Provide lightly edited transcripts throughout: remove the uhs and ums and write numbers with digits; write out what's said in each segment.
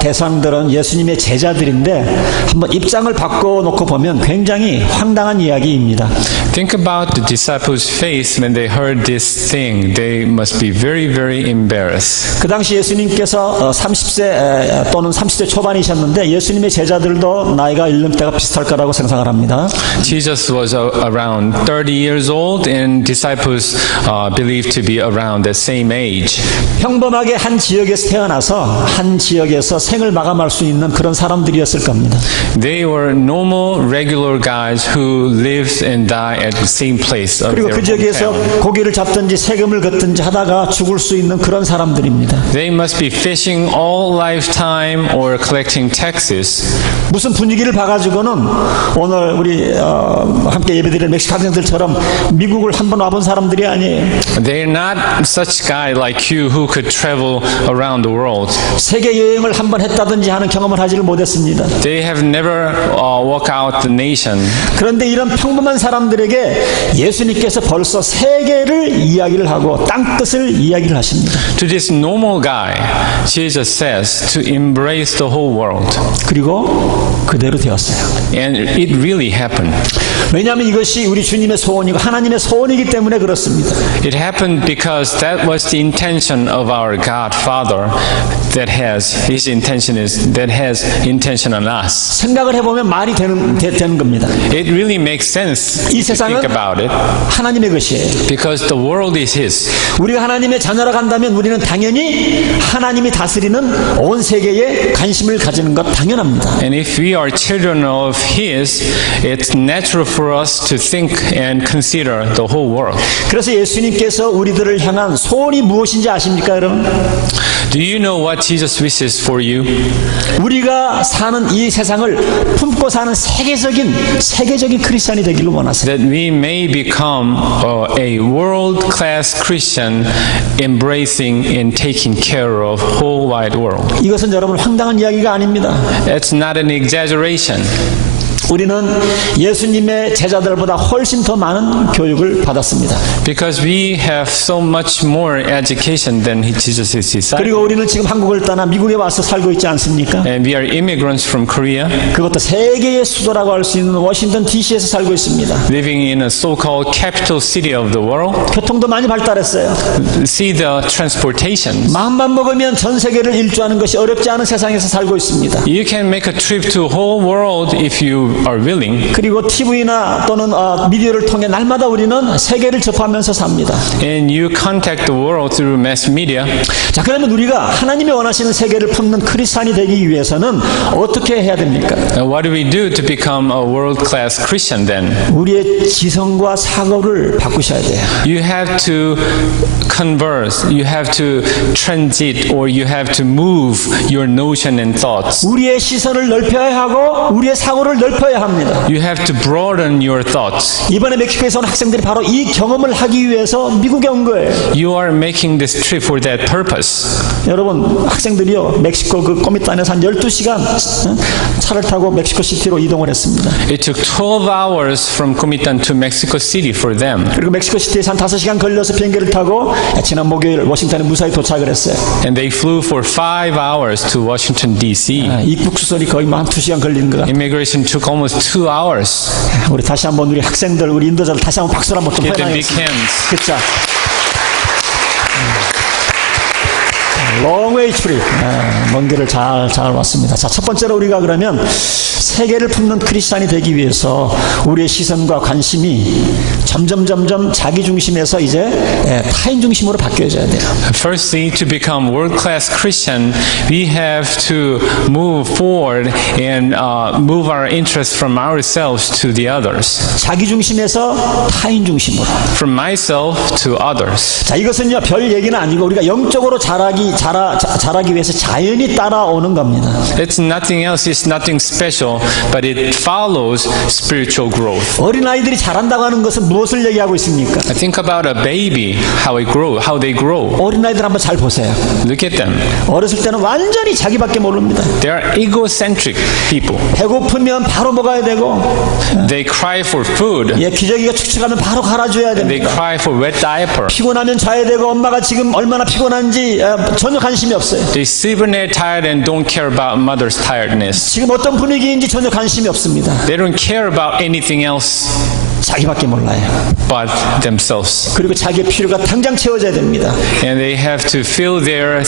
대상들은 예수님의 제자들인데 한번 입장을 바꿔놓고 보면 굉장히 황당한 이야기입니다. Think about the disciples' face when they heard this thing. They must be very, very embarrassed. 그 당시 예수님께서 30세 또는 30대 초반이셨는데 예수님의 제자들도 나이가 일름대가 비슷할 거라고 생각을 합니다. Jesus was around 30 years old, and disciples believed to be around the same age. 평범하게 한 지역에서 태어나서 한 지역에서 생을 마감할 수 있는 그런 사람들이었을 겁니다. They were normal, regular guys who lived and died at the same place of 그리고 their 그 지역에서 hometown. 고기를 잡든지 세금을 걷든지 하다가 죽을 수 있는 그런 사람들입니다. They must be fishing all lifetime or collecting taxes. 무슨 분위기를 봐가지고는 오늘 우리 함께 예배드리는 멕시코 학생들처럼 미국을 한번 와본 사람들이 아니에요. They're not such guy like you who could travel around the world. 세계 여행을 한번 했다든지 하는 경험을 하지를 못했습니다. They have never walked out the nation. 그런데 이런 평범한 사람들에게 예수님께서 벌써 세계를 이야기를 하고 땅끝을 이야기를 하십니다. To this normal guy, Jesus says to embrace the whole world. 그리고 그대로 되었어요. And it really happened. 왜냐하면 이것이 우리 주님의 소원이고 하나님의 소원이기 때문에 그렇습니다. It happened because that was the intention of our God Father that has His intention on us. 생각을 해보면 말이 되는 겁니다. It really makes sense 이 if you 세상은 think about it. 하나님의 것이에요. Because the world is His. 우리가 하나님의 자녀라 간다면 우리는 당연히 하나님이 다스리는 온 세계에 관심을 가지는 것 당연합니다. And if we are children of His, it's natural for us to think and consider the whole world. 그래서 예수님께서 우리들을 향한 소원이 무엇인지 아십니까, 여러분? Do you know what Jesus wishes for you? 우리가 사는 이 세상을 품고 사는 세계적인 크리스찬이 되기를 원하세요. That we may become a world-class Christian, embracing and taking care of whole wide world. 이것은 여러분 황당한 이야기가 아닙니다. It's not an exaggeration. 우리는 예수님의 제자들보다 훨씬 더 많은 교육을 받았습니다. Because we have so much more education than Jesus' disciples. 그리고 우리는 지금 한국을 떠나 미국에 와서 살고 있지 않습니까? And we are immigrants from Korea, 그것도 세계의 수도라고 할 수 있는 워싱턴 DC에서 살고 있습니다. living in a so-called capital city of the world. 교통도 많이 발달했어요. See the transportation. 마음만 먹으면 전 세계를 일주하는 것이 어렵지 않은 세상에서 살고 있습니다. You can make a trip to whole world if you are willing. 그리고 TV나 또는 미디어를 통해 날마다 우리는 세계를 접하면서 삽니다. And you contact the world through mass media. 자, 그러면 우리가 하나님이 원하시는 세계를 품는 크리스찬이 되기 위해서는 어떻게 해야 됩니까? What do we do to become a world-class Christian then? 우리의 지성과 사고를 바꾸셔야 돼요. You have to converse, you have to transit, or you have to move your notion and thoughts. 우리의 시선을 넓혀야 하고 우리의 사고를 넓혀야 합니다. You have to broaden your thoughts. 이번에 멕시코에서 온 학생들이 바로 이 경험을 하기 위해서 미국에 온 거예요. You are making this trip for that purpose. 여러분, 학생들이요, 멕시코 그 꼬미탄에서 한 12시간 차를 타고 멕시코 시티로 이동을 했습니다. It took 12 hours from Comitan to Mexico City for them. 그리고 멕시코 시티에서 한 5시간 걸려서 비행기를 타고 지난 목요일 워싱턴에 무사히 도착을 했어요. And they flew for 5 hours to Washington, D.C. 입국 수선이 거의 한 2시간 걸리는 것 같아요. Immigration took almost 2 hours. 우리 다시 한번 우리 학생들, 우리 인도자들 다시 한번 박수를 한번 좀 Give them big 보내겠습니다. hands. 그렇죠. Long way trip. 먼 길을 잘 왔습니다. 자, 첫 번째로 우리가 그러면 세계를 품는 크리스찬이 되기 위해서 우리의 시선과 관심이 점점 자기 중심에서 이제 타인 중심으로 바뀌어져야 돼요. Firstly, to become world-class Christian, we have to move forward and move our interest from ourselves to the others. 자기 중심에서 타인 중심으로. From myself to others. 자, 이것은요, 별 얘기는 아니고 우리가 영적으로 자라기 위해서 자연히 따라오는 겁니다. It's nothing else, it's nothing special, but it follows spiritual growth. 어린아이들이 자란다고 하는 것은 무엇을 얘기하고 있습니까? I think about a baby, how they grow. 어린아이들 한번 잘 보세요. Look at them. 어렸을 때는 완전히 자기밖에 모릅니다. They are egocentric people. 배고프면 바로 먹어야 되고, They cry for food. 기저귀가 축축하면 바로 갈아줘야 They 됩니다. cry for wet diaper. 피곤하면 자야 되고, 엄마가 지금 얼마나 피곤한지 전혀 관심이 없어요. 없어요. They sleep when they're tired and don't care about mother's tiredness. 지금 어떤 분위기인지 전혀 관심이 없습니다. They don't care about anything else 자기밖에 몰라요. but themselves. 그리고 자기의 필요가 당장 채워져야 됩니다. And they have to feel their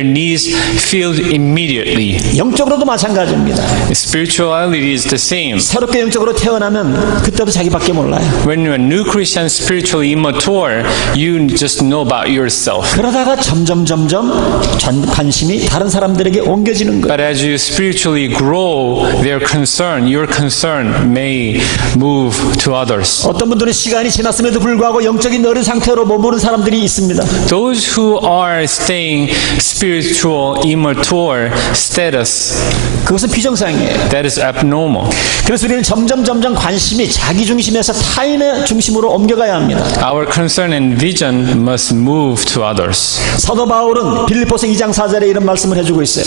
needs filled immediately. 영적으로도 마찬가지입니다. Spirituality is the same. 새롭게 영적으로 태어나면 그때도 자기밖에 몰라요. When you're a new Christian, spiritually immature, you just know about yourself. 그러다가 점점 관심이 다른 사람들에게 옮겨지는 거예요. But as you spiritually grow, your concern may move to others. 어떤 분들은 시간이 지났음에도 불구하고 영적인 어린 상태로 머무는 사람들이 있습니다. Those who are staying spiritual, immature status, 그것은 비정상이에요. that is abnormal. 그래서 우리는 점점 관심이 자기 중심에서 타인의 중심으로 옮겨가야 합니다. Our concern and vision must move to others. 사도 바울은 빌립보서 2장 4절에 이런 말씀을 해주고 있어요.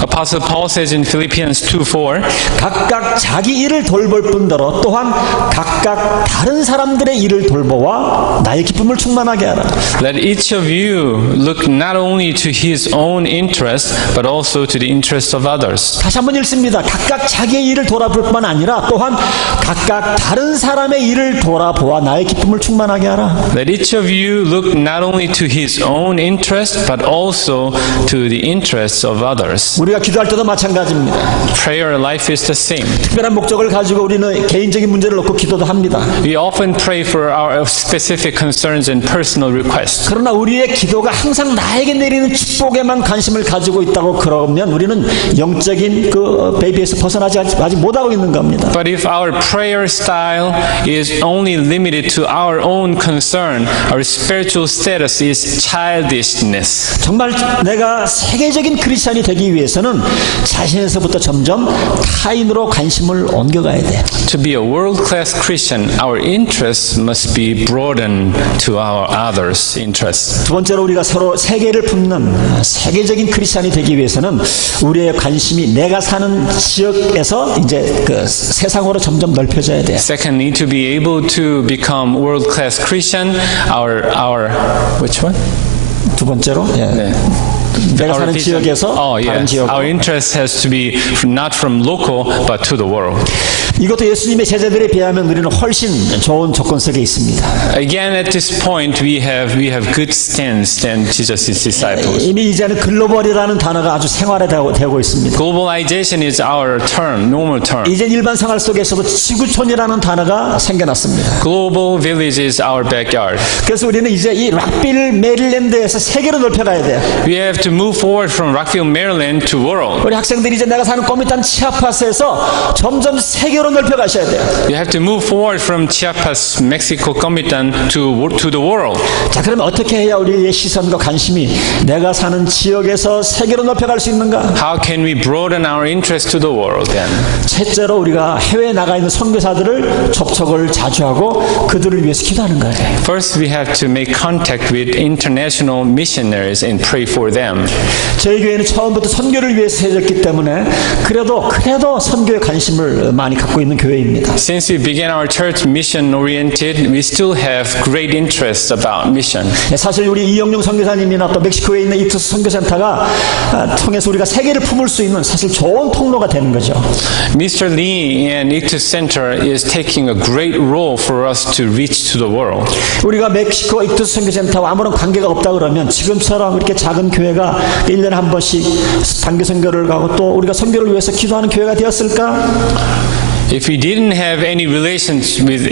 Apostle Paul says in Philippians 2:4, 각각 자기 일을 돌볼 뿐더러 또한 각각 다른 사람들의 일을 돌보아 나의 기쁨을 충만하게 하라. let each of you look not only to his own interest, but also to the interest of others. 다시 한번 읽습니다. 각각 자기의 일을 돌아볼 뿐만 아니라 또한 각각 다른 사람의 일을 돌아보아 나의 기쁨을 충만하게 하라. Let each of you look not only to his own interest, but also to the interests of others. 우리가 기도할 때도 마찬가지입니다. Prayer life is the same. 특별한 목적을 가지고 우리는 개인적인 문제를 놓고 기도도 합니다. We often pray for our specific concerns and personal requests. 그러나 우리의 기도가 항상 나에게 내리는 축복에만 관심을 가지고 있다고 그러면 우리는 영적인 그 베이비에서 벗어나지 아직 못하고 있는 겁니다. But if our prayer style is only limited to our own concern, our spiritual status is childishness. 정말 내가 세계적인 크리스찬이 되기 위해서는 자신에서부터 점점 타인으로 관심을 옮겨가야 돼. To be a world-class Christian, our interests must be broadened to our others' interests. 두 번째로 우리가 서로 세계를 품는 세계적인 크리스찬이 되기 위해서는 우리의 관심이 내가 사는 지역에서 이제 그 세상으로 점점 넓혀져야 돼. Second, need to be able to become world-class Christian. Our which one? 두 번째로 내가 사는 vision. 지역에서 다른 지역. Our interest has to be not from local, but to the world. 이것도 예수님의 제자들에 비하면 우리는 훨씬 좋은 조건 속에 있습니다. Again, at this point, we have good stance than Jesus' disciples. 이미 이제는 글로벌이라는 단어가 아주 생활화되고 있습니다. Globalization is our term, normal term. 이제 일반 생활 속에서도 지구촌이라는 단어가 생겨났습니다. Global village is our backyard. 그래서 우리는 이제 이 락빌 메릴랜드에서 세계로 넓혀가야 돼요. We have to move forward from Rockville, Maryland to world. 우리 학생들이 이제 내가 사는 꼬미탄 치아파스에서 점점 세계로 넓혀가셔야 돼요. You have to move forward from Chiapas, Mexico, Comitan to the world. 자, 그러면 어떻게 해야 우리의 시선과 관심이 내가 사는 지역에서 세계로 넓혀갈 수 있는가? How can we broaden our interest to the world then? 첫째로 우리가 해외에 나가 있는 선교사들을 접촉을 자주 하고 그들을 위해서 기도하는 거예요. First, we have to make contact with international missionaries and pray for them. 저희 교회는 처음부터 선교를 위해서 세워졌기 때문에 그래도 선교에 관심을 많이 갖고 있는 교회입니다. Since we began our church mission oriented, we still have great interest about mission. 사실 우리 이영룡 선교사님이나 또 멕시코에 있는 이투스 선교센터가 통해서 우리가 세계를 품을 수 있는 사실 좋은 통로가 되는 거죠. Mr. Lee and Ictus Center is taking a great role for us to reach to the world. 우리가 멕시코 이투스 선교센터와 아무런 관계가 없다 그러면 지금처럼 이렇게 작은 교회가 1년에 한 번씩 단기 선교를 가고 또 우리가 선교를 위해서 기도하는 교회가 되었을까? If we didn't have any relations with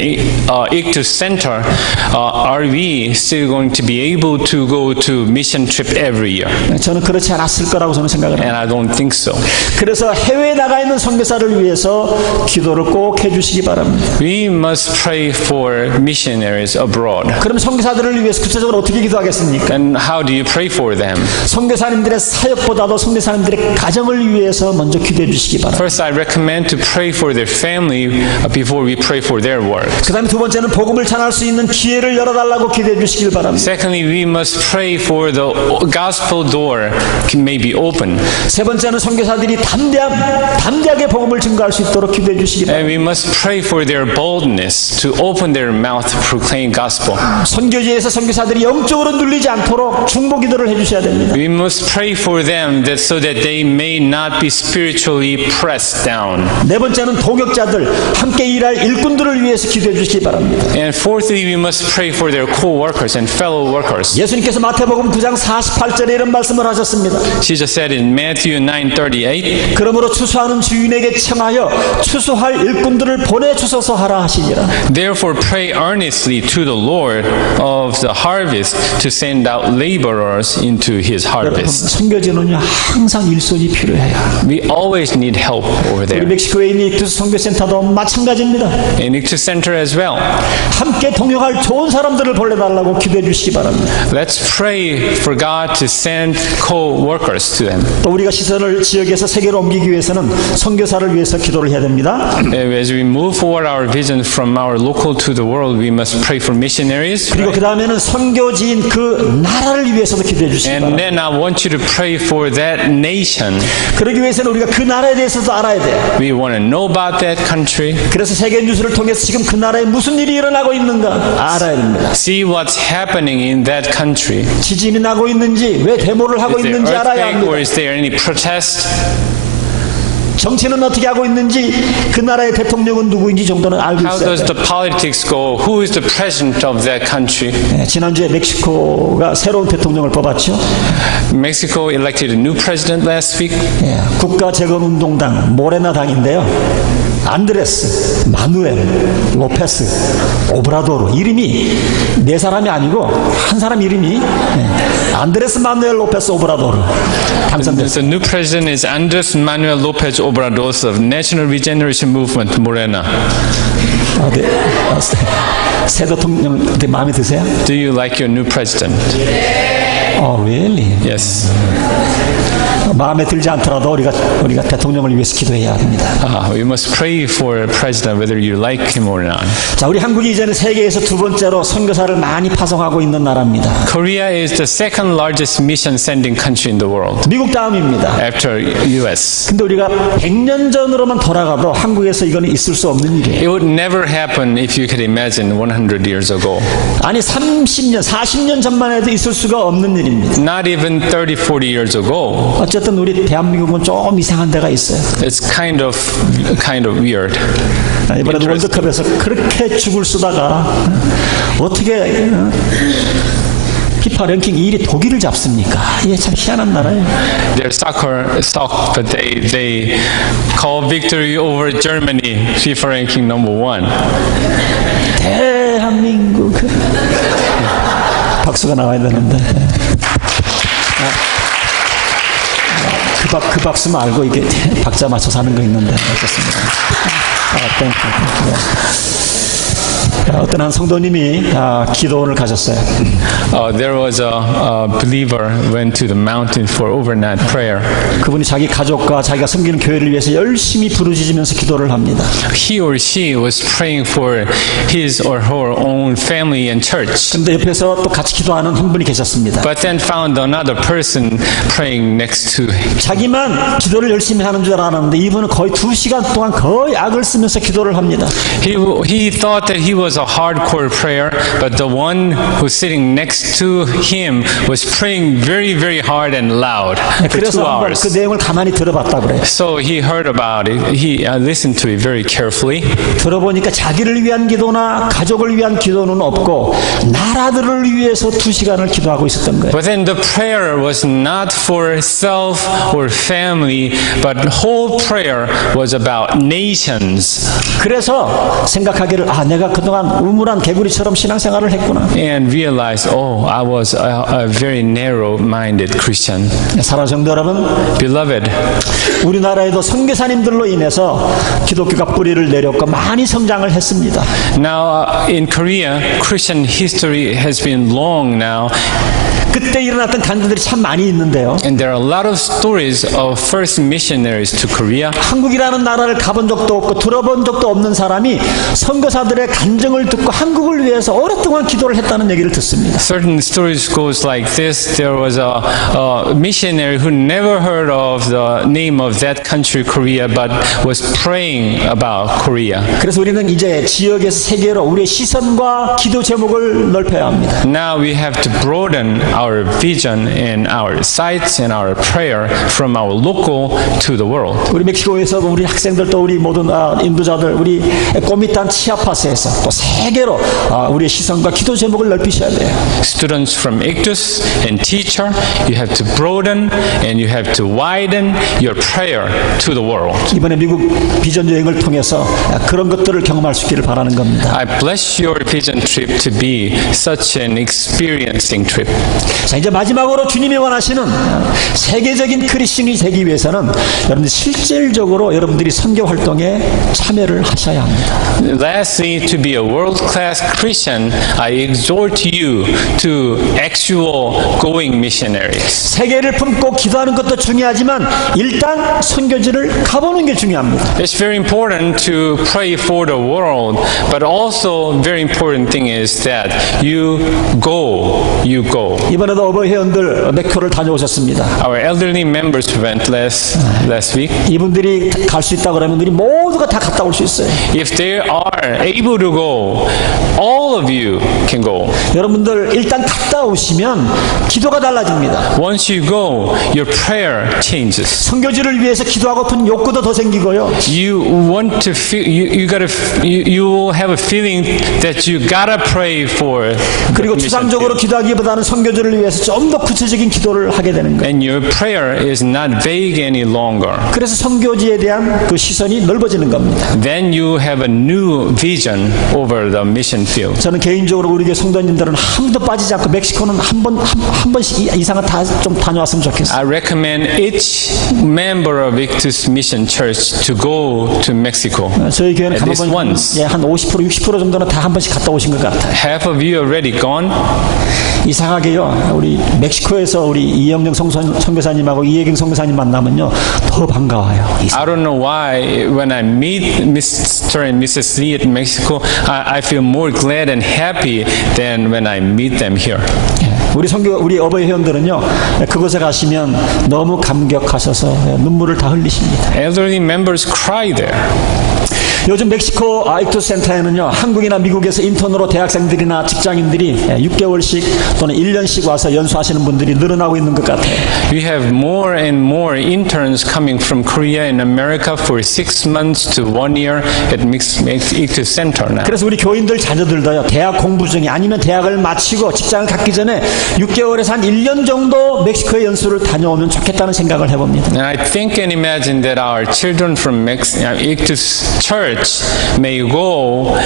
Ictus Center, are we still going to be able to go to mission trip every year? 저는 그렇지 않았을 거라고 저는 생각을 And 합니다. I don't think so. 그래서 해외에 나가 있는 선교사를 위해서 기도를 꼭 해주시기 바랍니다. We must pray for missionaries abroad. 그럼 선교사들을 위해서 구체적으로 어떻게 기도하겠습니까? And how do you pray for them? 선교사님들의 사역보다도 선교사님들의 가정을 위해서 먼저 기도해 주시기 바랍니다. First, I recommend to pray for their family before we pray for their work. 그 다음에 두 번째는 복음을 전할 수 있는 기회를 열어달라고 기도해 주시길 바랍니다. Secondly, we must pray for the gospel door may be open. 세 번째는 선교사들이 담대하게 복음을 증거할 수 있도록 기도해 주시기 바랍니다. And we must pray for their boldness to open their mouth to proclaim gospel. 선교지에서 선교사들이 영적으로 눌리지 않도록 중보 기도를 해주셔야 됩니다. We must pray for them that so that they may not be spiritually pressed down. 네 번째는 동역자들, 함께 일할 일꾼들을 위해서 기도해 주시기 바랍니다. And fourthly, we must pray for their co-workers and fellow workers. 예수님께서 마태복음 9장 48절에 이런 말씀을 하셨습니다. Jesus said in Matthew 9:38, 그러므로 추수하는 주인에게 청하여 추수할 일꾼들을 보내주소서 하라 하시니라. therefore pray earnestly to the Lord of the harvest to send out laborers into his 여러분, harvest. 선교지는요 항상 일손이 필요해요. We always need help over 우리 there. 멕시코에 있는 익투스 선교센터도 마찬가지입니다. And Ictus Center as well. 함께 동역할 좋은 사람들을 보내달라고 기도해 주시기 바랍니다. Let's pray for God to send co-workers to them. 또 우리가 시선을 지역에서 세계로 옮기기 위해서는 선교사를 위해서 기도를 해야 됩니다. As we move forward our vision from our local to the world, we must pray for missionaries. 그리고 그 다음에는 선교지인 그 나라를 위해서도 기도해 주시기 And 바랍니다. then I want you to pray for that nation. 그러기 위해서는 우리가 그 나라에 대해서도 알아야 돼요. We want to know about that country. 그래서 세계 뉴스를 통해서 지금 그 나라에 무슨 일이 일어나고 있는가 알아야 됩니다. See what's happening in that country. 지진이 나고 있는지 왜 데모를 하고 Is there 있는지 알아야 earthquake or 합니다. is there any protest? 정치는 어떻게 하고 있는지 그 나라의 대통령은 누구인지 정도는 알고 How 있어야 does 돼요. the politics go? Who is the president of that country? 네, 지난주에 멕시코가 새로운 대통령을 뽑았죠. Mexico elected a new president last week. 예, 국가재건운동당 모레나 당인데요. 안드레스, 마누엘, 로페스, 오브라도르 이름이 네 사람이 아니고 한 사람 이름이 안드레스 마누엘 로페스 오브라도르 당선됐어요. The new president is Andres Manuel Lopez Obrador of National Regeneration Movement, Morena. 새 대통령 어떻게 마음에 드세요? Do you like your new president? Oh, really? Yes. 마음에 들지 않더라도 우리가 대통령을 위해서 기도해야 합니다. We must pray for a president whether you like him or not. 자, 우리 한국이 이제는 세계에서 두 번째로 선교사를 많이 파송하고 있는 나라입니다. Korea is the second largest mission sending country in the world 미국 다음입니다. after US. 근데 우리가 100년 전으로만 돌아가도 한국에서 이거는 있을 수 없는 일이에요. It would never happen if you could imagine 100 years ago. 아니 30년, 40년 전만 해도 있을 수가 없는 일입니다. Not even 30, 40 years ago. 어쨌든 우리 대한민국은 조금 이상한 데가 있어요. It's kind of weird. 이번에도 월드컵에서 그렇게 죽을 쓰다가 어떻게 피파 랭킹 1위 독일을 잡습니까? 이게 참 희한한 나라예요. Their soccer stock, but they call victory over Germany, FIFA ranking number 1. 대한민국 박수가 나와야 되는데 그 박수 말고 이게 박자 맞춰서 하는 거 있는데 어떻습니까? 어떤 한 성도님이 기도원을 가셨어요. There was a believer went to the mountain for overnight prayer. 그분이 자기 가족과 자기가 섬기는 교회를 위해서 열심히 부르짖으면서 기도를 합니다. He or she was praying for his or her own family and church. 근데 옆에서 또 같이 기도하는 한 분이 계셨습니다. But then found another person praying next to him. 자기만 기도를 열심히 하는 줄 알았는데 이분은 거의 2시간 동안 거의 악을 쓰면서 기도를 합니다. He thought that he was a hardcore prayer, but the one who's sitting next to him was praying very, very hard and loud for 2 그래서 한번 hours. 그 내용을 가만히 들어봤다 그래요. So he heard about it. He listened to it very carefully. 들어보니까 자기를 위한 기도나 가족을 위한 기도는 없고 나라들을 위해서 2시간을 기도하고 있었던 거예요. But then the prayer was not for self or family, but the whole prayer was about nations. 그래서 생각하기를 내가 그동안 우물한 개구리처럼 신앙생활을 했구나. And realized, oh, I was a very narrow-minded Christian. 사랑하는 성도 여러분, Beloved, 우리나라에도 선교사님들로 인해서 기독교가 뿌리를 내렸고 많이 성장을 했습니다. now in Korea, Christian history has been long now. 그때 일어났던 간증들이 참 많이 있는데요. And there are a lot of stories of first missionaries to Korea. 한국이라는 나라를 가본 적도 없고 들어본 적도 없는 사람이 선교사들의 간증을 듣고 한국을 위해서 오랫동안 기도를 했다는 얘기를 듣습니다. Certain stories goes like this. There was a missionary who never heard of the name of that country, Korea, but was praying about Korea. 그래서 우리는 이제 지역에서 세계로 우리의 시선과 기도 제목을 넓혀야 합니다. Now we have to broaden our vision and our sights and our prayer from our local to the world. 우리 멕시코에서 우리 학생들 또 우리 모든 인도자들 우리 꼬미탄 치아파스에서 또 세계로 우리의 시선과 기도 제목을 넓히셔야 돼요. Students from Ictus and teacher, you have to broaden and you have to widen your prayer to the world. 이번에 미국 비전 여행을 통해서 그런 것들을 경험할 수 있기를 바라는 겁니다. I bless your vision trip to be such an experiencing trip. 자, 이제 마지막으로 주님이 원하시는 세계적인 크리스천이 되기 위해서는 여러분들 실질적으로 여러분들이 선교 활동에 참여를 하셔야 합니다. Lastly, to be a world-class Christian, I exhort you to actual going missionaries. 세계를 품고 기도하는 것도 중요하지만 일단 선교지를 가보는 게 중요합니다. It's very important to pray for the world, but also very important thing is that you go. 이번에도 어버이 회원들 멕시코를 다녀오셨습니다. Our elderly members went last week. 이분들이 갈 수 있다 그러면 우리 모두가 다 갔다 올 수 있어요. If they are able to go, all of you can go. 여러분들 일단 갔다 오시면 기도가 달라집니다. Once you go, your prayer changes. 선교지를 위해서 기도하고픈 욕구도 더 생기고요. You want to feel, you will have a feeling that you gotta pray for. 그리고 추상적으로 기도하기보다는 선교지를 위해서 좀 더 구체적인 기도를 하게 되는 거예요. And your prayer is not vague any longer. 그래서 선교지에 대한 그 시선이 넓어지는 겁니다. Then you have a new vision over the mission field. 저는 개인적으로 우리 교회 성도님들은 한 번도 빠지지 않고 멕시코는 한 번씩 이상은 다 좀 다녀왔으면 좋겠어요. I recommend each member of Ictus Mission Church to go to Mexico. 저희 교회는 At least 가보면 once. 한 50%, 60% 정도는 다 한 번씩 갔다 오신 것 같아요. Half of you already gone. 이상하게요. 우리 멕시코에서 우리 이영정 선교사님하고 이혜경 선교사님 만나면요 더 반가워요. I don't know why when I meet Mr. and Mrs. Lee at Mexico, I feel more glad and happy than when I meet them here. 우리 어버이 회원들은요 그곳에 가시면 너무 감격하셔서 눈물을 다 흘리십니다. Elderly members cry there. 요즘 멕시코 아이투 센터에는요 한국이나 미국에서 인턴으로 대학생들이나 직장인들이 6개월씩 또는 1년씩 와서 연수하시는 분들이 늘어나고 있는 것 같아요. We have more and more interns coming from Korea and America for 6 months to 1 year at Ictus Center now. 그래서 우리 교인들 자녀들도요 대학 공부 중에 아니면 대학을 마치고 직장을 갖기 전에 6개월에서 한 1년 정도 멕시코에 연수를 다녀오면 좋겠다는 생각을 해봅니다. And I think and imagine that our children from Ictus Church may go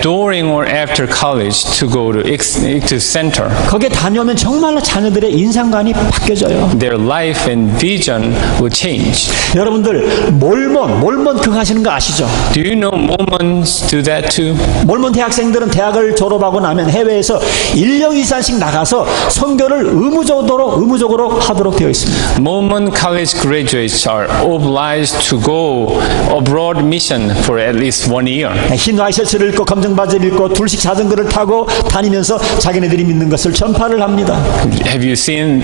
during or after college to go to Ictus Center. 거기에 다녀오면 정말로 자녀들의 인상관이 바뀌어져요. Their life and vision will change. 여러분들 몰몬 그거 하시는 거 아시죠? Do you know Mormons do that too? 몰몬 대학생들은 대학을 졸업하고 나면 해외에서 1년 이상씩 나가서 선교를 의무적으로 하도록 되어 있습니다. Mormon college graduates are obliged to go abroad mission for at least 1 year. 흰 와이셔츠를 입고 검정 바지를 입고 둘씩 자전거를 타고 다니면서 자기네들이 믿는 것을 전파를 합니다. Have you seen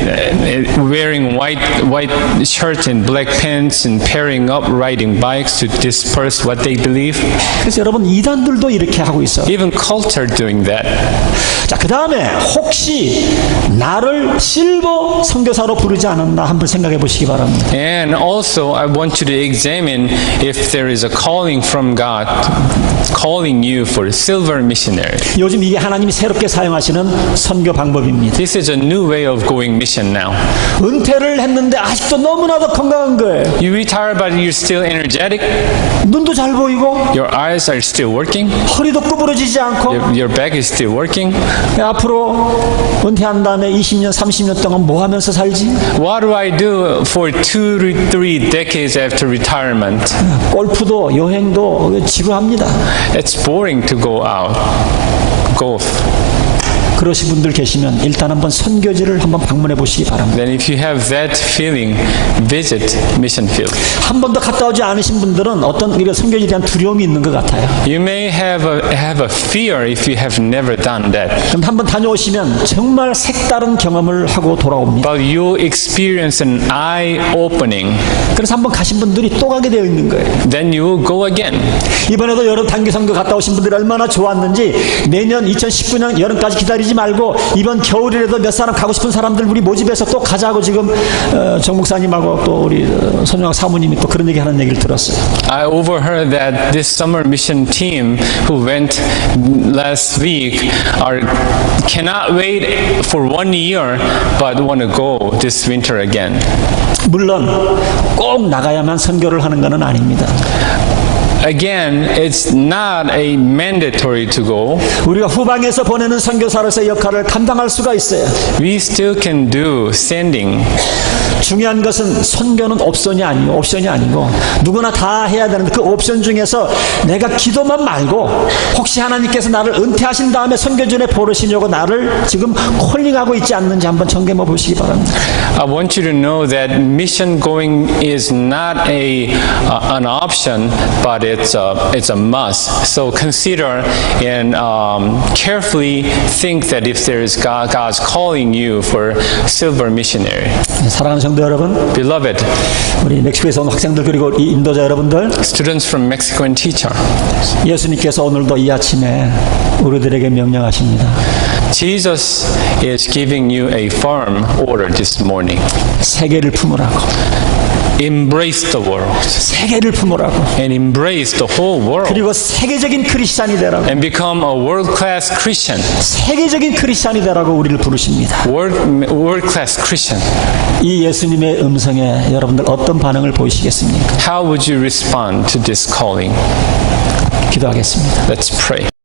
wearing white shirt and black pants and pairing up riding bikes to disperse what they believe? 그래서 여러분 이단들도 이렇게 하고 있어요. Even cults are doing that. 자, 그 다음에 혹시 나를 실버 선교사로 부르지 않았나 한번 생각해 보시기 바랍니다. And also, I want you to examine if there is a calling from God calling you for silver missionary. 요즘 이게 하나님이 새롭게 사용하시는 선교 방법입니다. This is a new way of going mission now. 은퇴를 했는데 아직도 너무나도 건강한 거예요. You retire, but you're still energetic. 눈도 잘 보이고 Your eyes are still working. 허리도 구부러지지 않고 Your back is still working. 앞으로 은퇴한 다음에 20년, 30년 동안 뭐 하면서 살지? What do I do for 2 to 3 decades after retirement? 골프도 여행도 지루합니다. It's boring to go out. Golf. 그러신 분들 계시면 일단 한번 선교지를 한번 방문해 보시기 바랍니다. Then if you have that feeling, visit mission field. 한 번도 갔다 오지 않으신 분들은 어떤 우리가 선교지에 대한 두려움이 있는 것 같아요. You may have a fear if you have never done that. 그럼 한번 다녀오시면 정말 색다른 경험을 하고 돌아옵니다. But you experience an eye-opening. 그래서 한번 가신 분들이 또 가게 되어 있는 거예요. Then you will go again. 이번에도 여름 단기 선교 갔다 오신 분들이 얼마나 좋았는지 내년 2019년 여름까지 기다리지 말고 이번 겨울이라도 몇 사람 가고 싶은 사람들 우리 모집해서 또 가자고 지금 정 목사님하고 또 우리 손영학 사모님이 또 그런 얘기하는 얘기를 들었어요. I overheard that this summer mission team who went last week cannot wait for 1 year but want to go this winter again. 물론 꼭 나가야만 선교를 하는 것은 아닙니다. Again, it's not a mandatory to go. 우리가 후방에서 보내는 선교사로서의 역할을 감당할 수가 있어요. We still can do sending. 중요한 것은 선교는 옵션이 아니고 누구나 다 해야 되는데 그 옵션 중에서 내가 기도만 말고 혹시 하나님께서 나를 은퇴하신 다음에 선교전에 보내시려고 나를 지금 콜링하고 있지 않는지 한번 점검해 보시기 바랍니다. I want you to know that mission going is not an option, but it's a must. So consider and carefully think that if there is God's calling you for silver missionary. 사랑하는 성도 여러분, Beloved, 우리 멕시코에서 온 학생들 그리고 이 인도자 여러분들, students from Mexico and teacher, 예수님께서 오늘도 이 아침에 우리들에게 명령하십니다. Jesus is giving you a firm order this morning. 세계를 품으라고. Embrace the world 세계를 품으라고. and embrace the whole world 그리고 세계적인 크리스찬이 되라고. and become a world-class Christian. 세계적인 크리스찬이 되라고 우리를 부르십니다. World-class Christian. 이 예수님의 음성에 여러분들 어떤 반응을 보이시겠습니까? How would you respond to this calling? 기도하겠습니다. Let's pray.